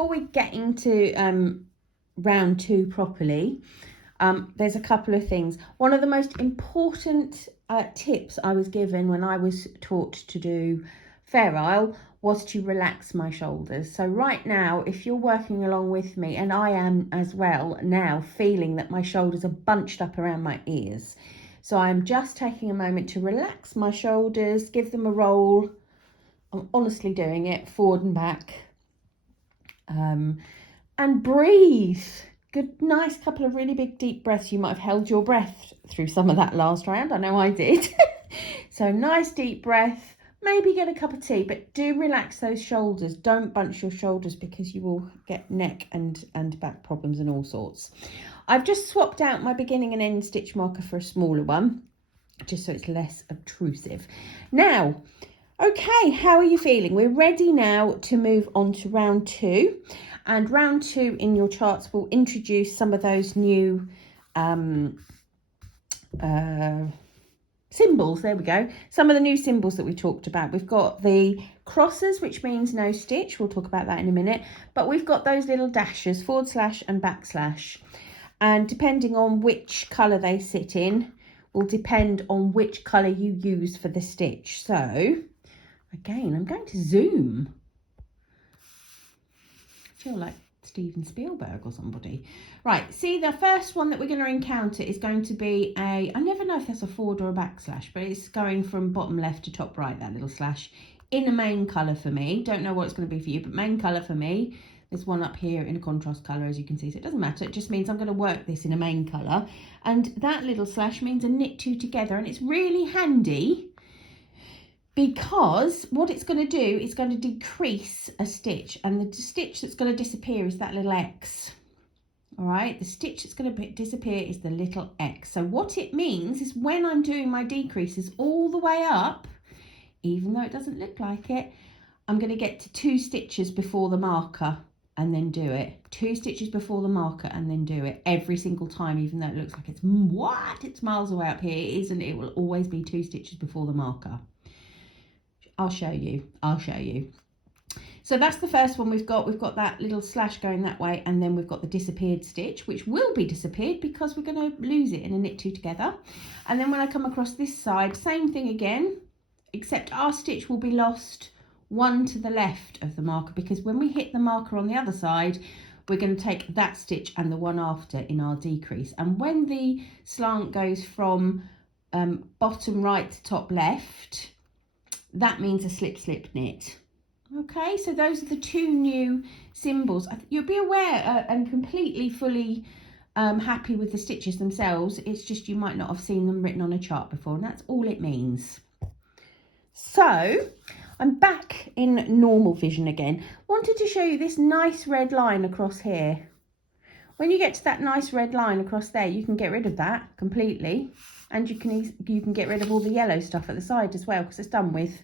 before we get into round 2 properly, there's a couple of things. One of the most important tips I was given when I was taught to do Fair Isle was to relax my shoulders. So right now, if you're working along with me, and I am as well now, feeling that my shoulders are bunched up around my ears. So I'm just taking a moment to relax my shoulders, give them a roll. I'm honestly doing it forward and back. And breathe. Good, nice couple of really big deep breaths. You might have held your breath through some of that last round. I know I did. So nice deep breath. Maybe get a cup of tea, but do relax those shoulders. Don't bunch your shoulders because you will get neck and back problems and all sorts. I've just swapped out my beginning and end stitch marker for a smaller one, just so it's less obtrusive. Now, okay, how are you feeling? We're ready now to move on to round 2. And round 2 in your charts will introduce some of those new symbols. There we go. Some of the new symbols that we talked about. We've got the crosses, which means no stitch. We'll talk about that in a minute. But we've got those little dashes, forward slash and backslash. And depending on which colour they sit in, will depend on which colour you use for the stitch. So, again, I'm going to zoom. I feel like Steven Spielberg or somebody. Right, see, the first one that we're going to encounter is going to be I never know if that's a forward or a backslash, but it's going from bottom left to top right, that little slash, in a main colour for me. Don't know what it's going to be for you, but main colour for me. There's one up here in a contrast colour, as you can see, so it doesn't matter. It just means I'm going to work this in a main colour. And that little slash means a knit 2 together, and it's really handy because what it's going to do is going to decrease a stitch, and the stitch that's going to disappear is that little X. All right, the stitch that's going to disappear is the little X. So what it means is when I'm doing my decreases all the way up, even though it doesn't look like it, I'm going to get to 2 stitches before the marker and then do it. 2 stitches before the marker and then do it every single time, even though it looks like it's miles away up here. It isn't. It will always be 2 stitches before the marker. I'll show you. So that's the first one we've got. We've got that little slash going that way, and then we've got the disappeared stitch, which will be disappeared because we're going to lose it in a knit 2 together. And then when I come across this side, same thing again, except our stitch will be lost 1 to the left of the marker, because when we hit the marker on the other side, we're going to take that stitch and the one after in our decrease. And when the slant goes from bottom right to top left, that means a slip slip knit. Okay, so those are the 2 new symbols. You'll be aware and completely fully happy with the stitches themselves. It's just you might not have seen them written on a chart before, and that's all it means. So I'm back in normal vision again. Wanted to show you this nice red line across here. When you get to that nice red line across there, you can get rid of that completely. And you can get rid of all the yellow stuff at the side as well, because it's done with.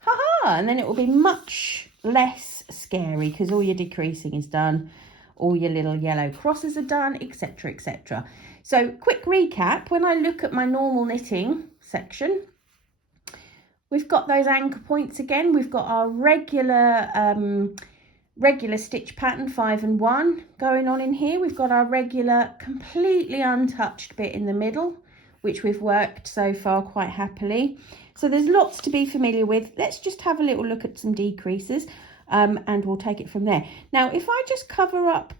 Ha-ha! And then it will be much less scary because all your decreasing is done. All your little yellow crosses are done, etc, etc. So quick recap, when I look at my normal knitting section, we've got those anchor points again. We've got our regular stitch pattern 5 and 1 going on in here. We've got our regular completely untouched bit in the middle, which we've worked so far quite happily. So there's lots to be familiar with. Let's just have a little look at some decreases and we'll take it from there. Now, if I just cover up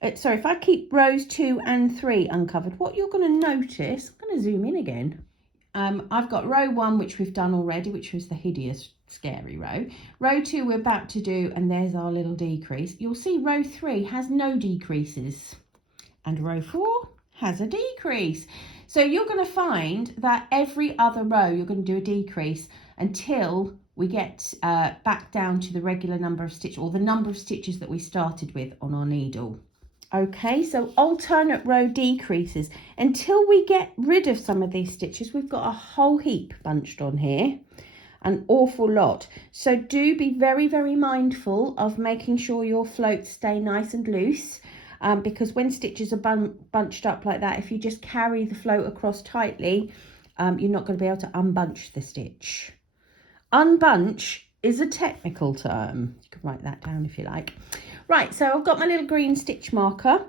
if I keep rows 2 and 3 uncovered, what you're going to notice, I'm going to zoom in again. I've got row 1, which we've done already, which was the hideous, scary row. Row 2 we're about to do, and there's our little decrease. You'll see row 3 has no decreases, and row 4 has a decrease. So you're going to find that every other row you're going to do a decrease until we get back down to the regular number of stitches, or the number of stitches that we started with on our needle. Okay, so alternate row decreases. Until we get rid of some of these stitches, we've got a whole heap bunched on here, an awful lot. So do be very, very mindful of making sure your floats stay nice and loose, because when stitches are bunched up like that, if you just carry the float across tightly, you're not going to be able to unbunch the stitch. Unbunch is a technical term. You can write that down if you like. Right, so I've got my little green stitch marker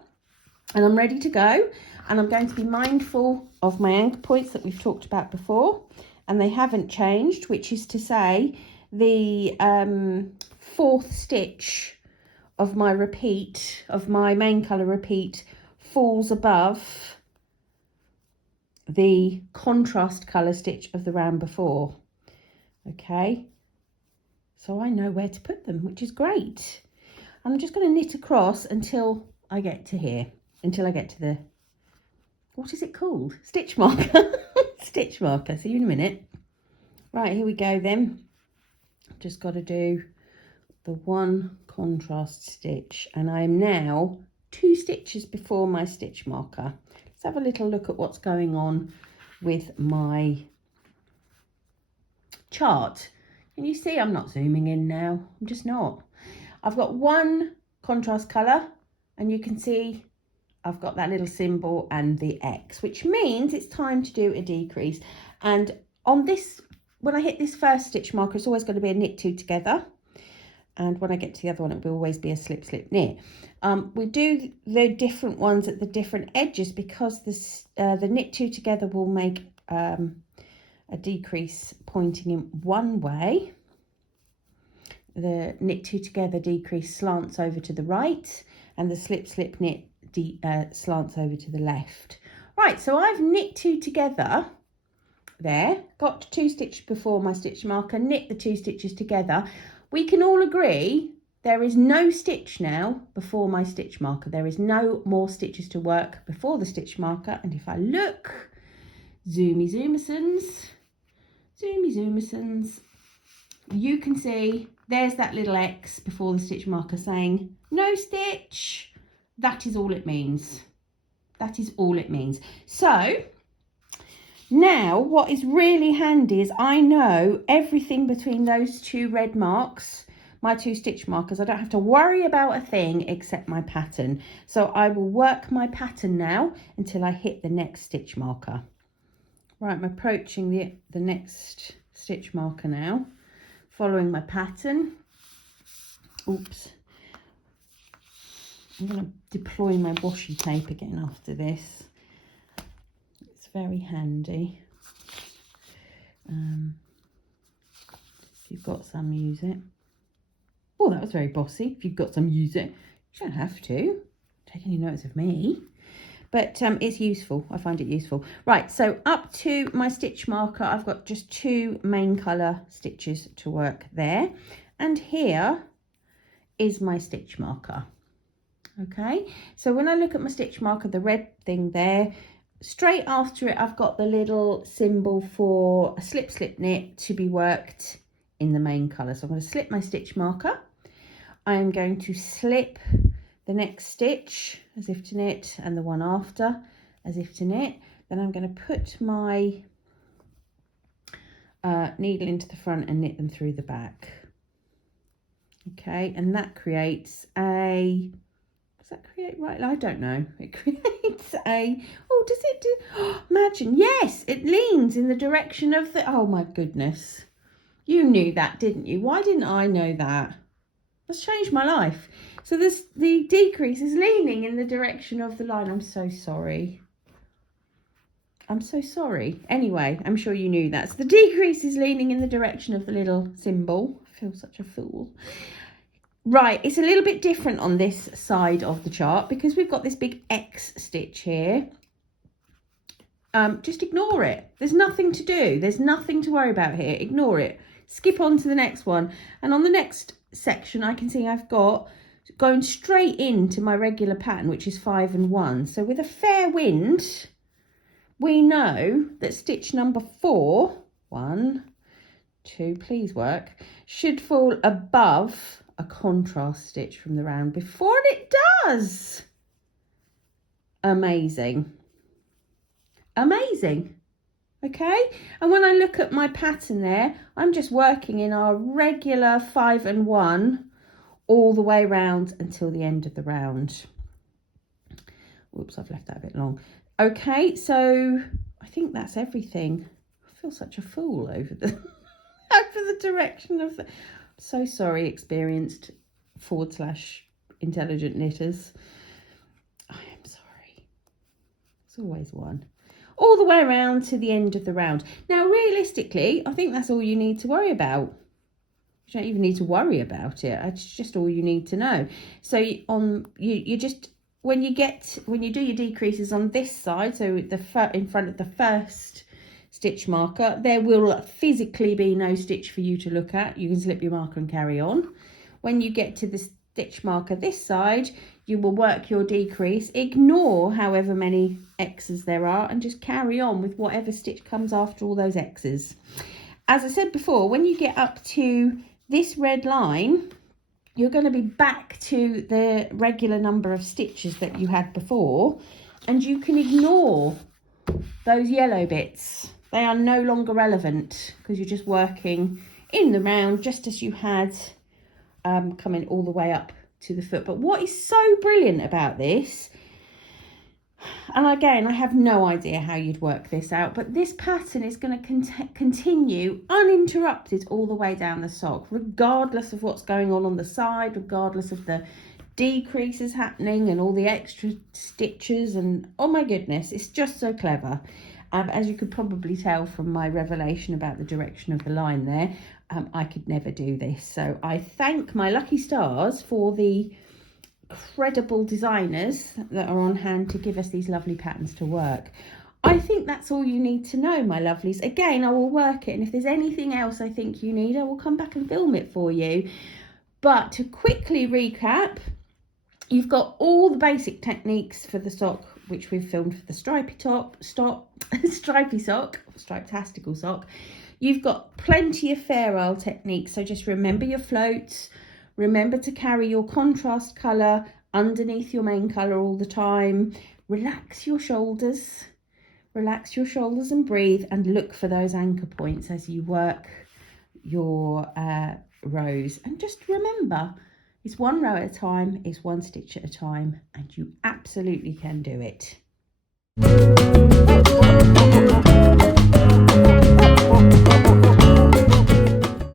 and I'm ready to go. And I'm going to be mindful of my anchor points that we've talked about before. And they haven't changed, which is to say the fourth stitch of my repeat, of my main colour repeat, falls above the contrast colour stitch of the round before. Okay, so I know where to put them, which is great. I'm just going to knit across until I get to here, until I get to the, what is it called? Stitch marker. Stitch marker. See you in a minute. Right, here we go then. I've just got to do the one contrast stitch, and I'm now 2 stitches before my stitch marker. Let's have a little look at what's going on with my chart. Can you see I'm not zooming in now? I'm just not. I've got one contrast colour, and you can see I've got that little symbol and the X, which means it's time to do a decrease. And on this, when I hit this first stitch marker, it's always going to be a knit 2 together. And when I get to the other one, it will always be a slip, slip, knit. We do the different ones at the different edges because this, the knit 2 together will make a decrease pointing in one way. The knit 2 together decrease slants over to the right, and the slip, slip, knit slants over to the left. Right, so I've knit 2 together there, got 2 stitches before my stitch marker, knit the 2 stitches together. We can all agree there is no stitch now before my stitch marker. There is no more stitches to work before the stitch marker. And if I look, zoomy zoomersons, you can see there's that little X before the stitch marker saying no stitch. That is all it means. That is all it means. So now what is really handy is I know everything between those 2 red marks, my 2 stitch markers. I don't have to worry about a thing except my pattern. So I will work my pattern now until I hit the next stitch marker. Right, I'm approaching the next stitch marker now, following my pattern. Oops. I'm going to deploy my washi tape again after this. It's very handy. If you've got some, use it. Oh, that was very bossy. If you've got some, use it. You don't have to take any notice of me. But it's useful. I find it useful. Right, so up to my stitch marker, I've got just 2 main colour stitches to work there. And here is my stitch marker. Okay, so when I look at my stitch marker, the red thing there, straight after it, I've got the little symbol for a slip, slip, knit to be worked in the main colour. So I'm going to slip my stitch marker. I am going to slip the next stitch as if to knit, and the one after as if to knit. Then I'm going to put my needle into the front and knit them through the back. Okay, and that creates a, does that create right? I don't know. It creates a, oh, does it do, oh, imagine, yes, it leans in the direction of the, oh my goodness. You knew that, didn't you? Why didn't I know that? That's changed my life. So the decrease is leaning in the direction of the line. I'm so sorry. I'm so sorry. Anyway, I'm sure you knew that. So the decrease is leaning in the direction of the little symbol. I feel such a fool. Right, it's a little bit different on this side of the chart because we've got this big X stitch here. Just ignore it. There's nothing to do. There's nothing to worry about here. Ignore it. Skip on to the next one. And on the next section, I can see I've got going straight into my regular pattern, which is 5 and 1. So with a fair wind, we know that stitch number 4, 1, 2, please work, should fall above a contrast stitch from the round before, and it does. Amazing. Amazing. Okay, and when I look at my pattern there, I'm just working in our regular 5 and 1 all the way round until the end of the round. Whoops, I've left that a bit long. Okay, so I think that's everything. I feel such a fool over the over the direction of the, So sorry, experienced / intelligent knitters. I am sorry. It's always one. All the way around to the end of the round. Now, realistically, I think that's all you need to worry about. You don't even need to worry about it. It's just all you need to know. So you just, when you do your decreases on this side, so in front of the first stitch marker, there will physically be no stitch for you to look at. You can slip your marker and carry on. When you get to the stitch marker this side, you will work your decrease, ignore however many X's there are, and just carry on with whatever stitch comes after all those X's. As I said before, when you get up to this red line, you're going to be back to the regular number of stitches that you had before, and you can ignore those yellow bits. They are no longer relevant because you're just working in the round just as you had coming all the way up to the foot. But what is so brilliant about this, and again, I have no idea how you'd work this out, but this pattern is going to continue uninterrupted all the way down the sock, regardless of what's going on the side, regardless of the decreases happening and all the extra stitches. And oh my goodness, it's just so clever. As you could probably tell from my revelation about the direction of the line there, I could never do this. So I thank my lucky stars for the credible designers that are on hand to give us these lovely patterns to work. I think that's all you need to know, my lovelies. Again, I will work it, and if there's anything else I think you need, I will come back and film it for you. But to quickly recap, you've got all the basic techniques for the sock, which we've filmed for the stripy sock, striped-tastical sock. You've got plenty of fair isle techniques, so just remember your floats. Remember to carry your contrast colour underneath your main colour all the time. Relax your shoulders and breathe, and look for those anchor points as you work your rows. And just remember, it's one row at a time, it's one stitch at a time, and you absolutely can do it.